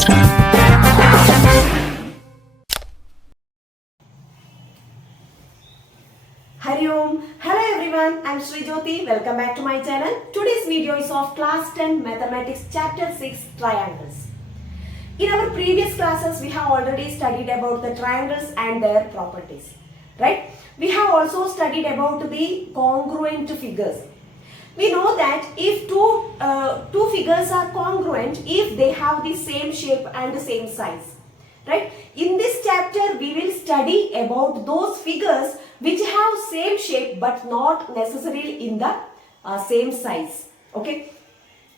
Hari Om. Hello everyone, I am Sri Jyoti. Welcome back to my channel. Today's video is of class 10 mathematics chapter 6 triangles. In our previous classes we have already studied about the triangles and their properties. Right? We have also studied about the congruent figures. We know that if two figures are congruent if they have the same shape and the same size. Right? In this chapter we will study about those figures which have same shape but not necessarily in the same size. Okay?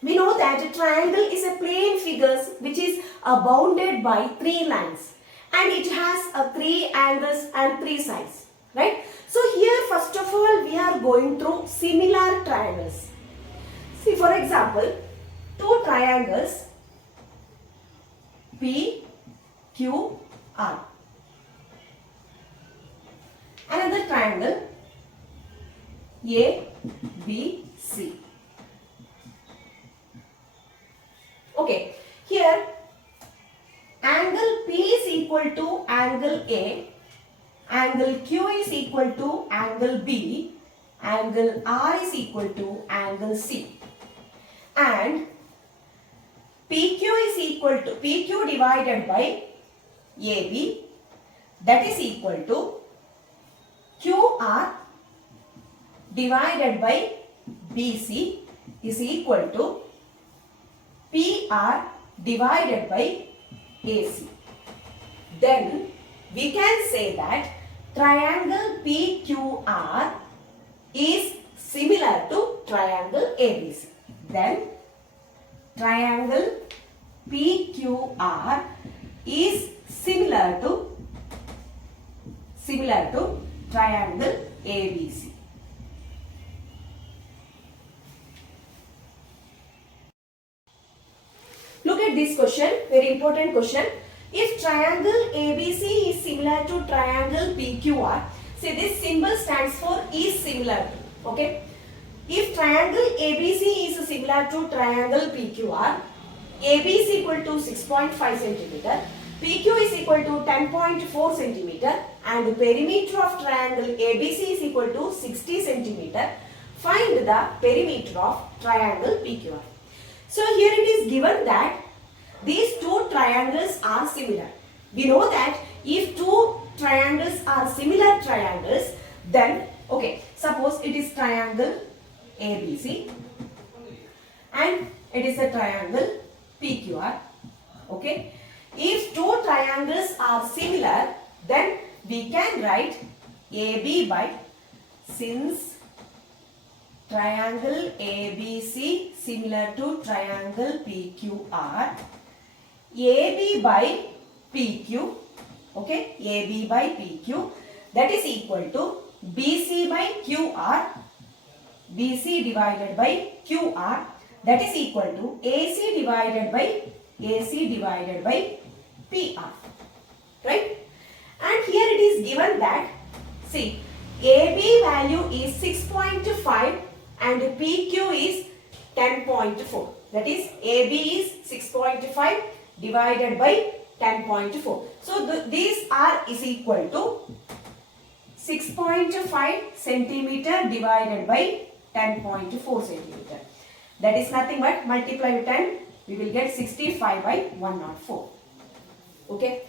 We know that a triangle is a plane figure which is bounded by three lines and it has three angles and three sides. Right? So here first of all we are going through similar triangles. See, for example, two triangles P, Q, R. Another triangle A, B, C. Okay, here angle P is equal to angle A, angle Q is equal to angle B, angle R is equal to angle C. And PQ is equal to PQ divided by AB, that is equal to QR divided by BC is equal to PR divided by AC. Then we can say that triangle PQR is similar to triangle ABC. Then triangle PQR is similar to triangle ABC. Look at this question, very important question. If triangle ABC is similar to triangle PQR, see this symbol stands for is similar to. Okay. If triangle ABC is similar to triangle PQR, AB is equal to 6.5 cm, PQ is equal to 10.4 cm and the perimeter of triangle ABC is equal to 60 cm. Find the perimeter of triangle PQR. So here it is given that these two triangles are similar. We know that if two triangles are similar triangles, then okay, suppose it is triangle ABC and it is a triangle PQR. Okay. If two triangles are similar, then we can write AB by, since triangle ABC similar to triangle PQR, AB by PQ, okay, AB by PQ, that is equal to BC by QR, BC divided by QR, that is equal to AC divided by PR, right? And here it is given that, see, AB value is 6.5 and PQ is 10.4. That is, AB is 6.5 divided by 10.4. So these are is equal to 6.5 centimeter divided by 10.4 centimeter. That is nothing but multiply with 10, we will get 65 by 104. Okay.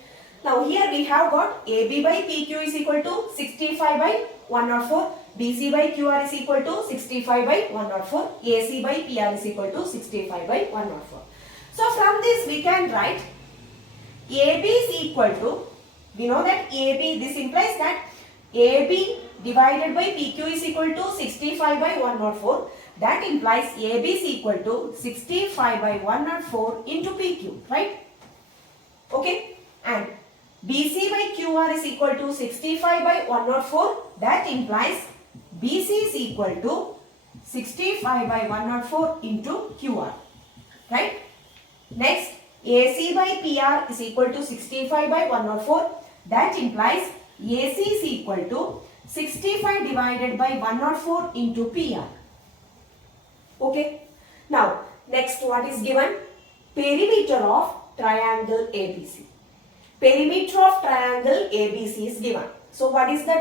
Now here we have got AB by PQ is equal to 65 by 104, BC by QR is equal to 65 by 104, AC by PR is equal to 65 by 104. So from this we can write AB is equal to, we know that AB, this implies that AB divided by PQ is equal to 65 by 104. That implies AB is equal to 65 by 104 into PQ, right? Okay. And BC by QR is equal to 65 by 104. That implies BC is equal to 65 by 104 into QR, right? Next, AC by PR is equal to 65 by 104. That implies AC is equal to 65 divided by 104 into PR. Okay. Now, next what is given? Perimeter of triangle ABC. Perimeter of triangle ABC is given. So what is the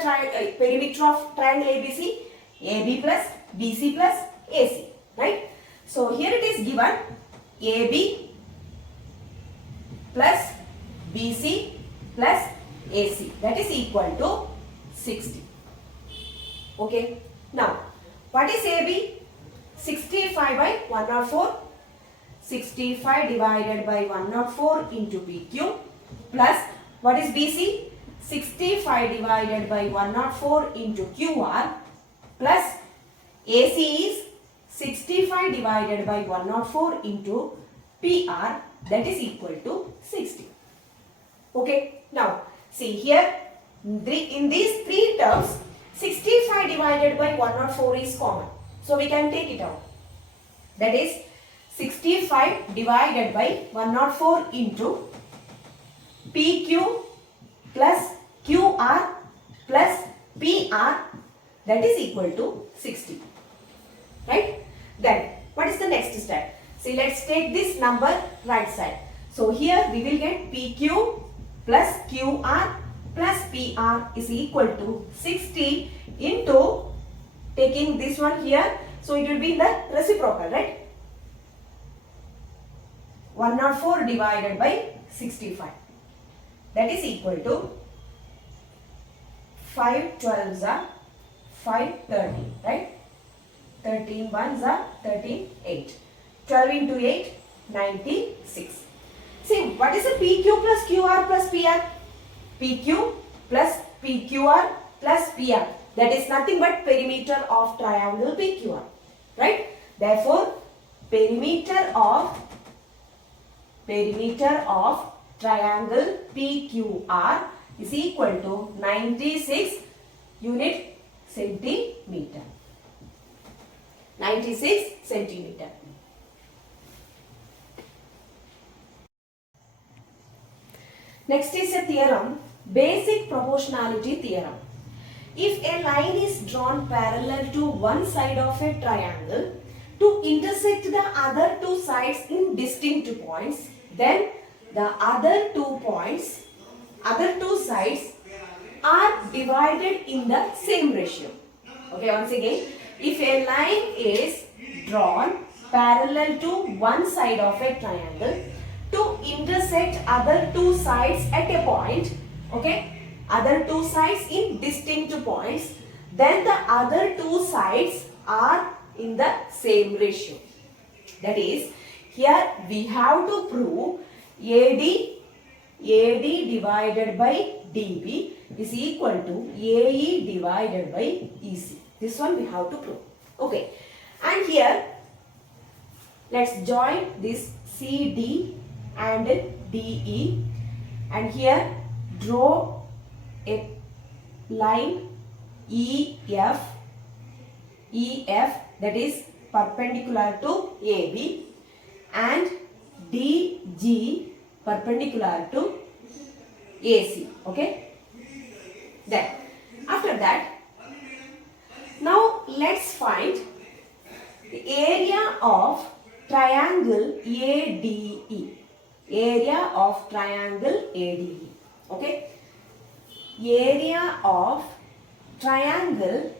perimeter of triangle ABC? AB plus BC plus AC, right? So here it is given AB plus BC plus AC, that is equal to 60. Okay. Now what is AB? 65 by 104. 65 divided by 104 into PQ plus what is BC? 65 divided by 104 into QR plus AC is 65 divided by 104 into PR, that is equal to 60. Okay. Now see here in these three terms 65 divided by 104 is common. So we can take it out. That is 65 divided by 104 into PQ plus QR plus PR, that is equal to 60. Right? Then what is the next step? See, let's take this number right side. So here we will get PQ plus QR plus PR is equal to 60 into taking this one here. So it will be in the reciprocal, right? 104 divided by 65. That is equal to 5 12s are 5 30, right? 13 1s are 13 8. 12 into 8 96. See, what is a PQ plus QR plus PR? PQ plus PQR plus PR. That is nothing but perimeter of triangle PQR, right? Therefore, perimeter of triangle PQR is equal to 96 unit centimeter. 96 centimeter. Next is a theorem, basic proportionality theorem. If a line is drawn parallel to one side of a triangle to intersect the other two sides in distinct points, then the other two sides are divided in the same ratio. Okay, once again, if a line is drawn parallel to one side of a triangle to intersect other two sides at a point, okay, other two sides in distinct points, then the other two sides are in the same ratio. That is, here we have to prove AD divided by DB is equal to AE divided by EC. This one we have to prove. Okay. And here, let's join this CD and DE, and here draw a line EF, that is perpendicular to AB, and DG perpendicular to AC. Okay. Then after that, now let's find the area of triangle ADE. Area of triangle ADE. Okay. Area of triangle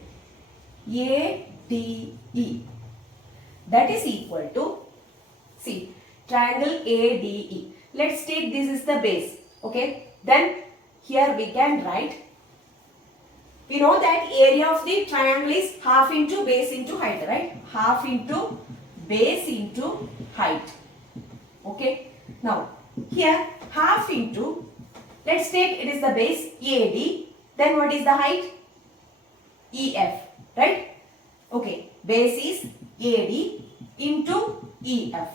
ADE, that is equal to, see, triangle ADE. Let's take this is the base. Okay. Then here we can write, we know that area of the triangle is half into base into height, right? Half into base into height. Okay. Now here half into, let's take it is the base AD, then what is the height? EF, right? Okay, base is AD into EF.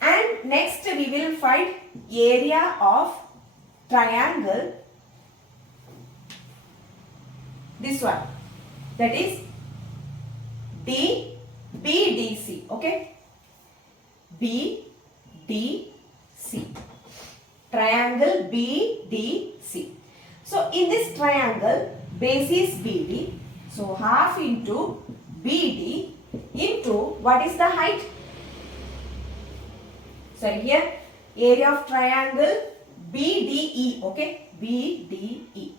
And next we will find area of triangle, this one, that is BDC, okay? BDC. Triangle BDC. So in this triangle, base is BD. So half into BD into what is the height? So here area of triangle BDE. Okay, BDE.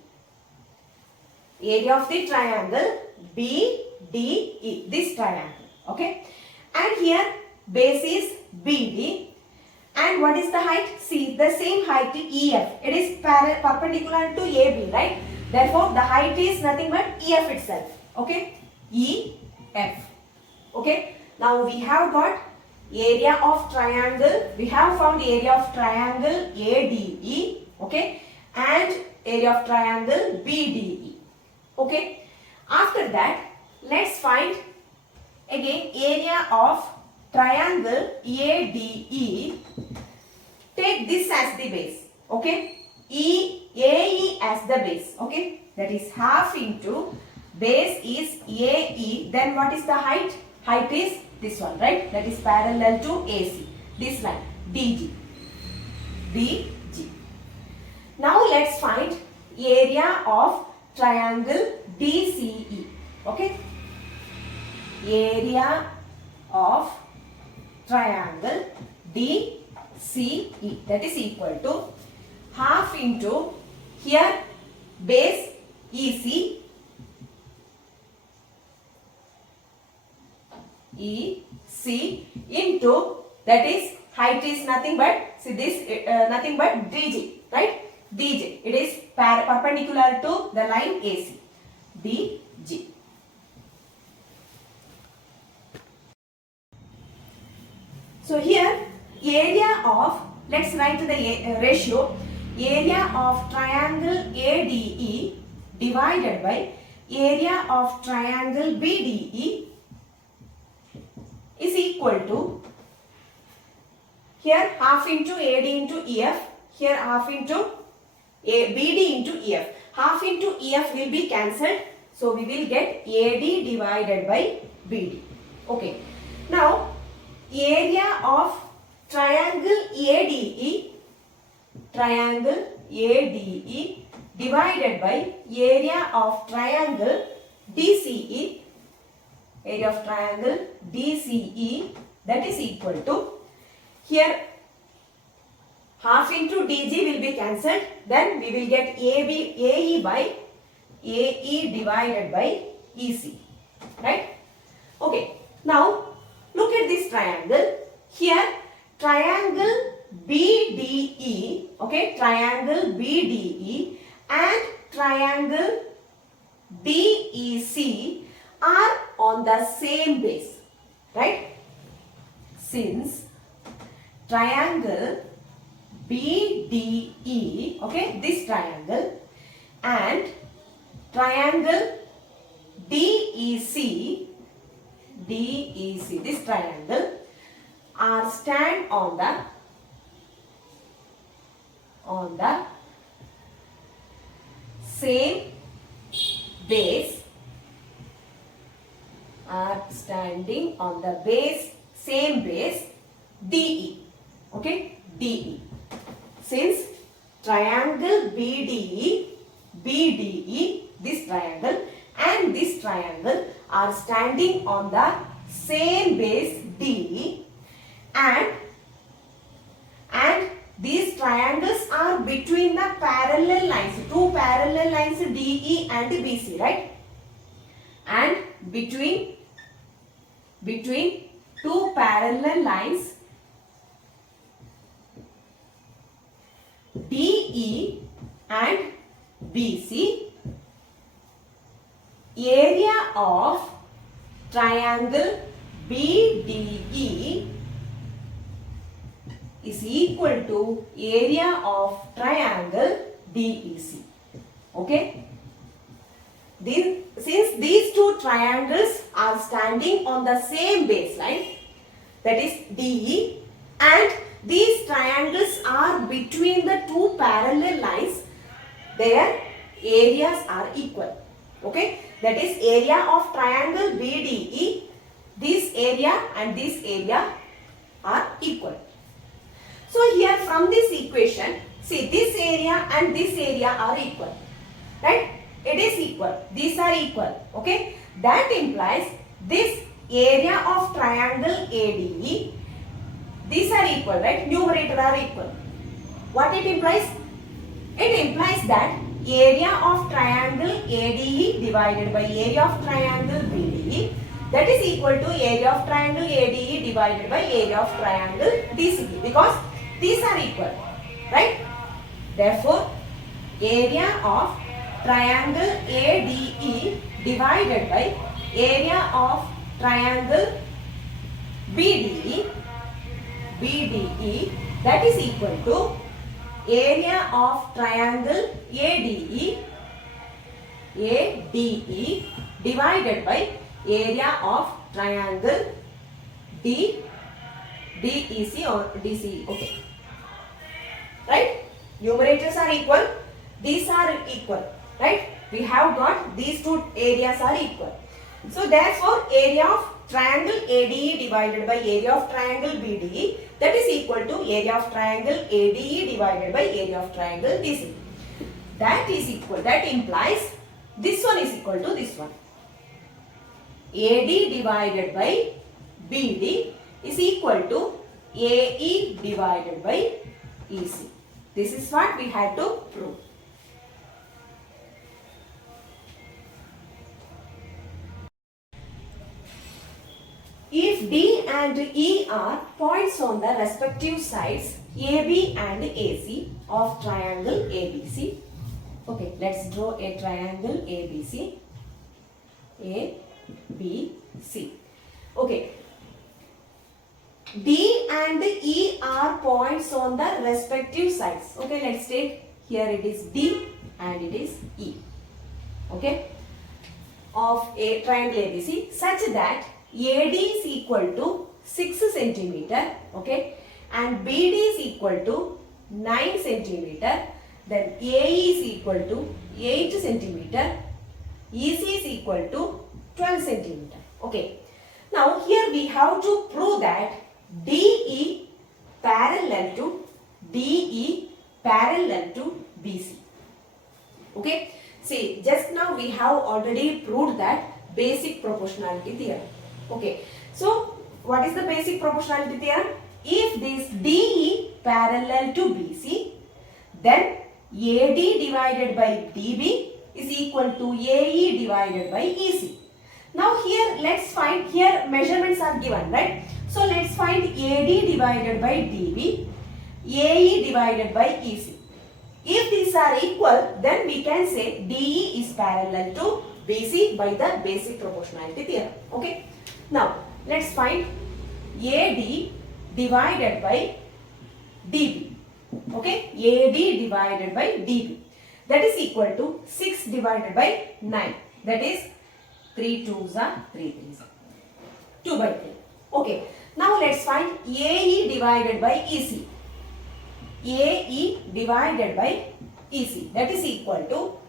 Area of the triangle BDE. This triangle. Okay, and here base is BD. And what is the height? See, the same height EF. It is perpendicular to AB, right? Therefore, the height is nothing but EF itself. Okay, EF. Okay, now we have got area of triangle. We have found area of triangle ADE. Okay, and area of triangle BDE. Okay, after that, let's find again area of triangle ADE. Take this as the base. Okay, AE as the base. Okay, that is half into base is AE. Then what is the height? Height is this one, right? That is parallel to AC. This line DG. DG. Now let's find area of triangle DCE. Okay, area of triangle DCE, that is equal to half into here base EC, into that is height is nothing but, see this nothing but DG, right? DG, it is perpendicular to the line AC. DG. So here area of, let's write the ratio, area of triangle ADE divided by area of triangle BDE is equal to, here half into AD into EF, here half into BD into EF. Half into EF will be cancelled, so we will get AD divided by BD. Okay, now area of triangle ADE divided by area of triangle DCE, area of triangle DCE, that is equal to, here half into DG will be cancelled, then we will get AE by AE divided by EC, right? Okay, now look at this triangle. Here triangle BDE, okay, triangle BDE and triangle DEC are on the same base, right? Since triangle BDE, okay, this triangle, and triangle DEC, this triangle, are stand on the same base, are standing on the base, same base DE, okay, DE. Since triangle BDE, this triangle and this triangle are standing on the same base DE, and these triangles are between the parallel lines, two parallel lines DE and BC, right? And between two parallel lines DE and BC, area of triangle BDE is equal to area of triangle DEC. Okay? Since these two triangles are standing on the same baseline, that is DE, and these triangles are between the two parallel lines, their areas are equal. Okay, that is area of triangle BDE, this area and this area are equal. So here from this equation, see this area and this area are equal, right? It is equal, these are equal. Okay, that implies this area of triangle ADE these are equal, right? Numerator are equal. What it implies? It implies that area of triangle ADE divided by area of triangle BDE, that is equal to area of triangle ADE divided by area of triangle DCE, because these are equal, right? Therefore, area of triangle ADE divided by area of triangle BDE, that is equal to area of triangle ADE divided by area of triangle DEC or DCE. Okay, right? Numerators are equal, these are equal, right? We have got these two areas are equal. So therefore, area of triangle ADE divided by area of triangle BDE, that is equal to area of triangle ADE divided by area of triangle DCE. That is equal, that implies this one is equal to this one. AD divided by BD is equal to AE divided by EC. This is what we had to prove. If D and E are points on the respective sides AB and AC of triangle ABC. Okay, let's draw a triangle ABC. ABC. Okay. D and E are points on the respective sides. Okay, let's take here it is D and it is E. Okay, of a triangle ABC such that AD is equal to 6 centimeter. Okay, and BD is equal to 9 centimeter. Then AE is equal to 8 centimeter. EC is equal to 12 centimeter. Okay. Now here we have to prove that DE parallel to BC. Okay. See, just now we have already proved that basic proportionality theorem. Okay. So what is the basic proportionality theorem? If this DE parallel to BC, then AD divided by DB is equal to AE divided by EC. Now here let's find, here measurements are given, right? So let's find AD divided by DB, AE divided by EC. If these are equal, then we can say DE is parallel to BC by the basic proportionality theorem. Okay. Now let's find AD divided by DB. Okay, AD divided by DB, that is equal to 6 divided by 9, that is 3 2s are 3 3s, 2 by 3. Okay, now let's find AE divided by EC. AE divided by EC, that is equal to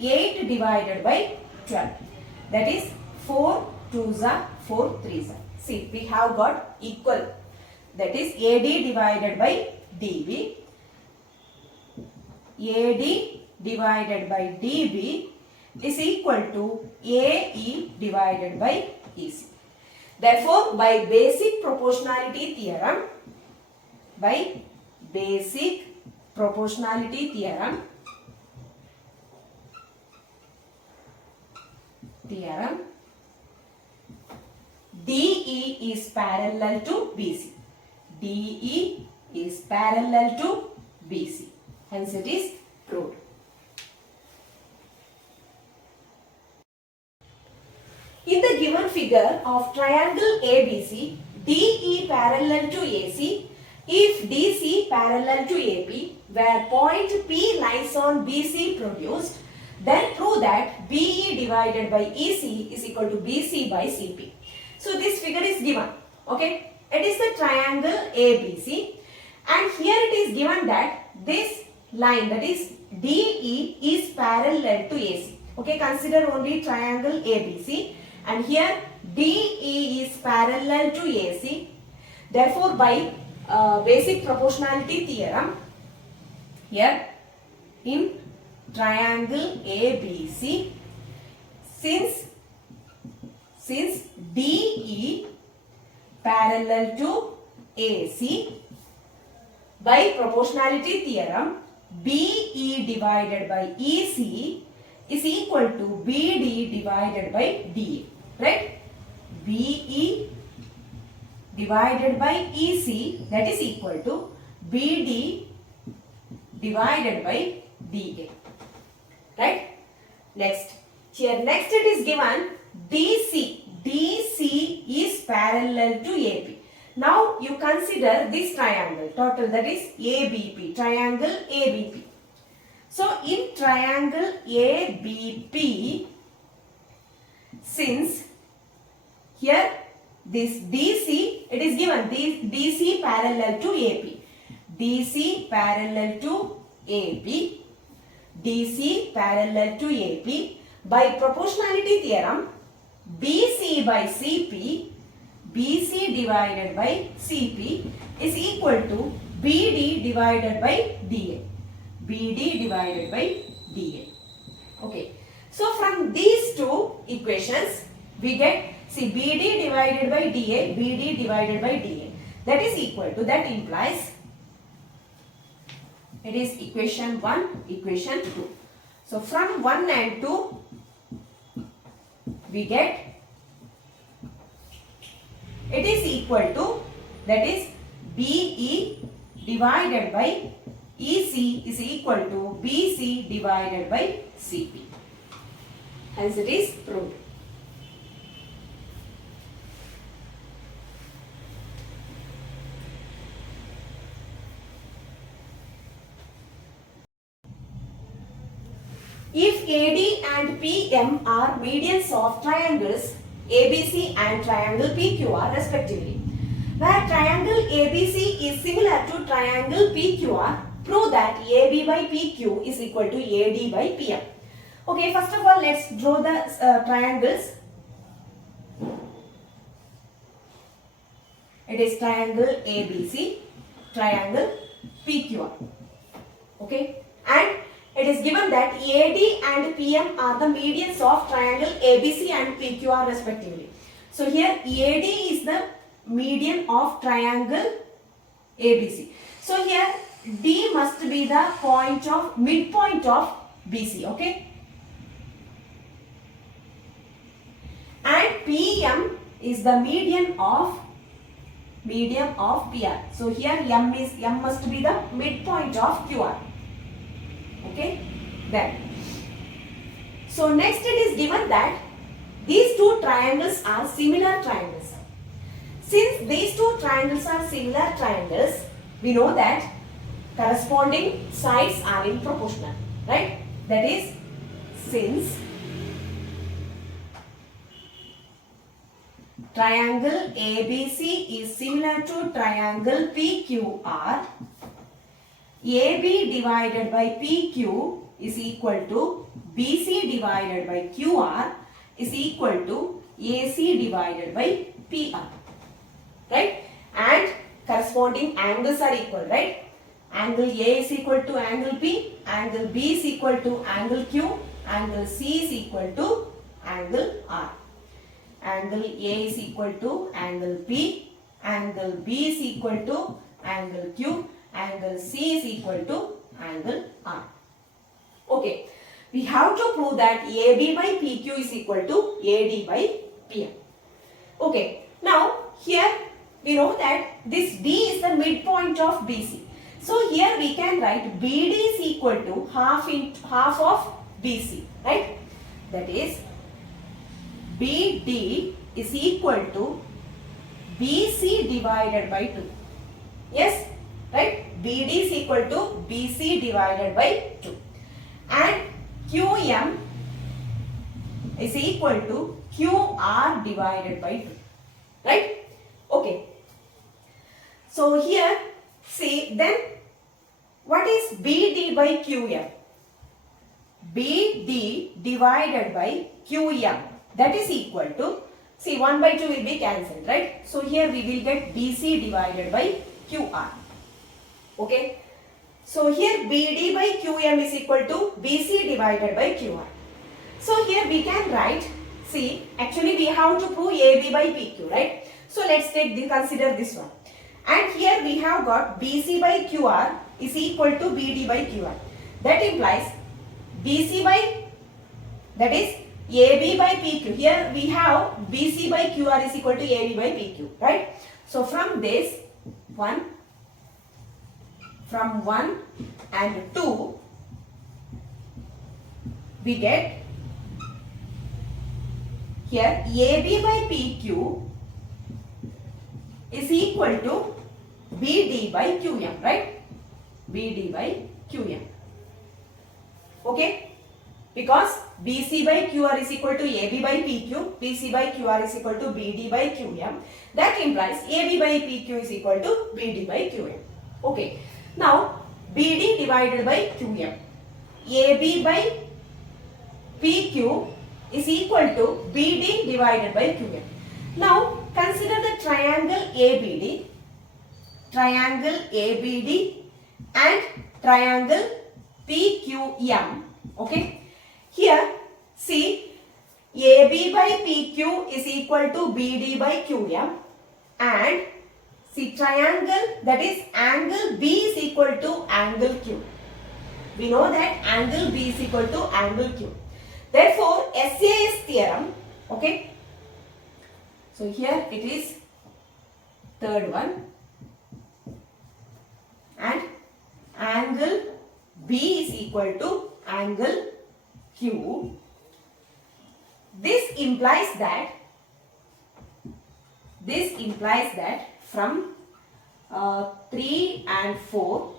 8 divided by 12, that is 4 2s are 4 3s are. See, we have got equal, that is AD divided by DB, AD divided by DB is equal to AE divided by EC. Therefore, by basic proportionality theorem, DE is parallel to BC. DE is parallel to BC. Hence it is proved. In the given figure of triangle ABC, DE parallel to AC, if DC parallel to AP, where point P lies on BC produced, then prove that BE divided by EC is equal to BC by CP. So this figure is given. Okay. It is the triangle ABC, and here it is given that this line, that is DE, is parallel to AC. Okay, consider only triangle ABC, and here DE is parallel to AC. Therefore, by basic proportionality theorem, here in triangle ABC, since DE parallel to AC by proportionality theorem, BE divided by EC is equal to BD divided by DA. Right? BE divided by EC, that is equal to BD divided by DA. Right? Next. Here next it is given DC. DC is parallel to AP. Now you consider this triangle total, that is ABP, triangle ABP. So in triangle ABP, since here this DC, it is given this DC parallel to AP, DC parallel to AP, DC parallel to AP, by proportionality theorem, BC by CP, BC divided by CP is equal to BD divided by DA. BD divided by DA. Okay. So from these two equations, we get, see, BD divided by DA, BD divided by DA. That is equal to, that implies, it is equation 1, equation 2. So from 1 and 2, we get, it is equal to, that is BE divided by EC is equal to BC divided by CP. Hence it is proved. If AD and PM are medians of triangles ABC and triangle PQR respectively, where triangle ABC is similar to triangle PQR, prove that AB by PQ is equal to AD by PM. Okay, first of all, let's draw the triangles. It is triangle ABC, triangle PQR. Okay, and it is given that AD and PM are the medians of triangle ABC and PQR respectively. So here AD is the median of triangle ABC. So here D must be the point of midpoint of BC. Okay, and PM is the median of PR. So here M must be the midpoint of QR. Okay, then. So next it is given that these two triangles are similar triangles. Since these two triangles are similar triangles, we know that corresponding sides are in proportional, right? That is, since triangle ABC is similar to triangle PQR, AB divided by PQ is equal to BC divided by QR is equal to AC divided by PR. Right? And corresponding angles are equal, right? Angle A is equal to angle P, angle B is equal to angle Q, angle C is equal to angle R. Angle A is equal to angle P, angle B is equal to angle Q, angle C is equal to angle R. Okay, we have to prove that AB by PQ is equal to AD by PM. Okay, now here we know that this D is the midpoint of BC. So here we can write BD is equal to half of BC, right? That is, BD is equal to BC divided by 2. Yes, right? BD is equal to BC divided by 2. And QM is equal to QR divided by 2. Right? Okay. So here, see, then what is BD by QM? BD divided by QM, that is equal to, see, 1 by 2 will be cancelled, right? So here we will get BC divided by QR. Okay. So here BD by QM is equal to BC divided by QR. So here we can write, see, actually we have to prove AB by PQ, right? So let's consider this one. And here we have got BC by QR is equal to BD by QR. That implies BC by, that is AB by PQ. Here we have BC by QR is equal to AB by PQ, right? So from this, from 1 and 2, we get here AB by PQ is equal to BD by QM, right? BD by QM. Okay? Because BC by QR is equal to AB by PQ, BC by QR is equal to BD by QM. That implies AB by PQ is equal to BD by QM. Okay. Now, BD divided by QM. AB by PQ is equal to BD divided by QM. Now, consider the triangle ABD, and triangle PQM. Okay. Here, see, AB by PQ is equal to BD by QM, and see, triangle, that is angle B is equal to angle Q. We know that angle B is equal to angle Q. Therefore, SAS theorem, okay. So here it is third one, and angle B is equal to angle Q. This implies that from 3 and 4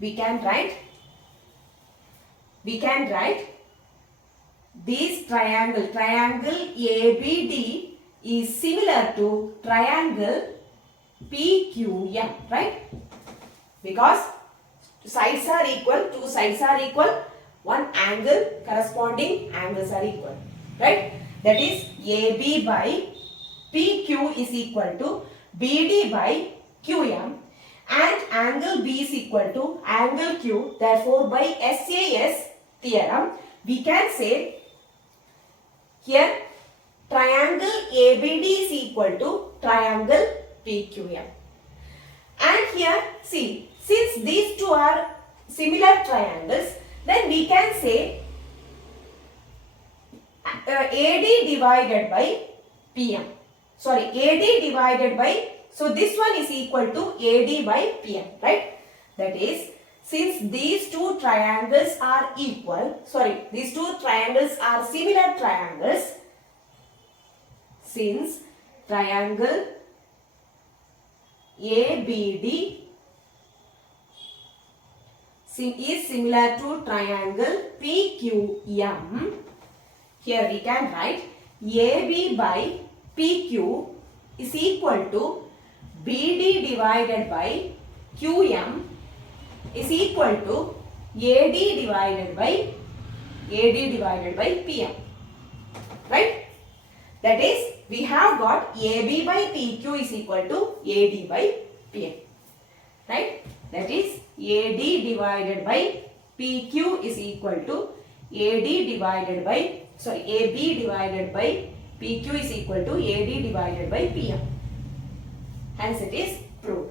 we can write this triangle ABD is similar to triangle PQM, right? Because sides are equal, two sides are equal, one angle, corresponding angles are equal, right? That is AB by PQ is equal to BD by QM, and angle B is equal to angle Q. Therefore, by SAS theorem, we can say here triangle ABD is equal to triangle PQM. And here, see, since these two are similar triangles, then we can say AD divided by PM. Sorry, AD divided by, so this one is equal to AD by PM, right? That is, since these two triangles are equal, sorry, these two triangles are similar triangles, since triangle ABD is similar to triangle PQM, here we can write AB by PQ is equal to BD divided by QM is equal to AD divided by PM, right? That is, we have got AB by PQ is equal to AD by PM, right? That is, AD divided by PQ is equal to AD divided by, sorry, AB divided by PQ is equal to AD divided by PM. Hence, it is proved.